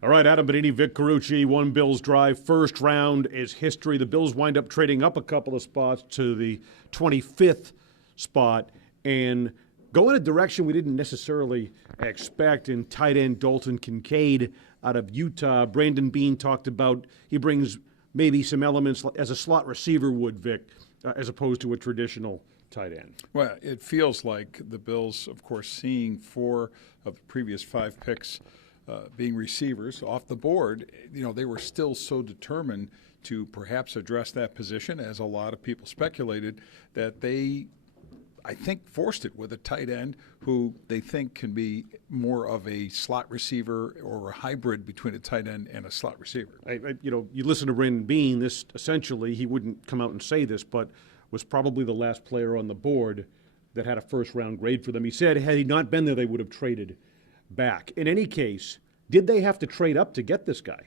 All right, Adam Benigni, Vic Carucci, one Bills drive. First round is history. The Bills wind up trading up a couple of spots to the 25th spot and go in a direction we didn't necessarily expect in tight end Dalton Kincaid out of Utah. Brandon Beane talked about he brings maybe some elements as a slot receiver would, Vic, as opposed to a traditional tight end. Well, it feels like the Bills, of course, seeing 4 of the previous 5 picks being receivers off the board, they were still so determined to perhaps address that position, as a lot of people speculated, that they, I think, forced it with a tight end who they think can be more of a slot receiver or a hybrid between a tight end and a slot receiver. You listen to Brandon Beane, this essentially, he wouldn't come out and say this, but was probably the last player on the board that had a first-round grade for them. He said had he not been there, they would have traded back. In any case, did they have to trade up to get this guy?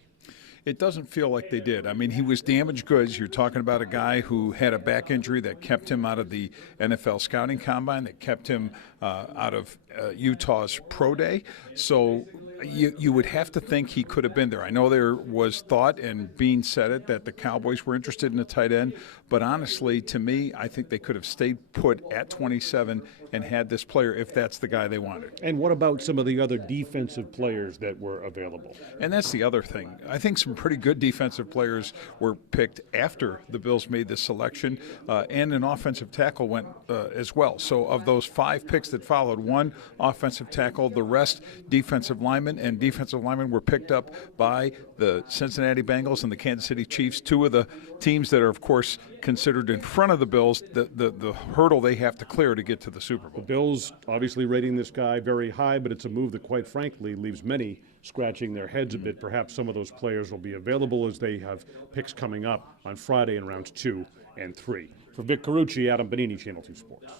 It doesn't feel like they did. I mean, he was damaged goods. You're talking about a guy who had a back injury that kept him out of the NFL scouting combine, that kept him out of Utah's pro day. So you would have to think he could have been there. I know there was thought, and Beane said it, that the Cowboys were interested in a tight end. But honestly, to me, I think they could have stayed put at 27 and had this player if that's the guy they wanted. And what about some of the other defensive players that were available? And that's the other thing. I think some pretty good defensive players were picked after the Bills made this selection, and an offensive tackle went as well. So of those 5 picks that followed, 1 offensive tackle, the rest defensive linemen, and defensive linemen were picked up by the Cincinnati Bengals and the Kansas City Chiefs, 2 of the teams that are, of course, considered in front of the Bills, the hurdle they have to clear to get to the Super Bowl. The Bills obviously rating this guy very high, but it's a move that, quite frankly, leaves many scratching their heads a bit. Perhaps some of those players will be available as they have picks coming up on Friday in rounds 2 and 3. For Vic Carucci, Adam Benigni, Channel 2 Sports.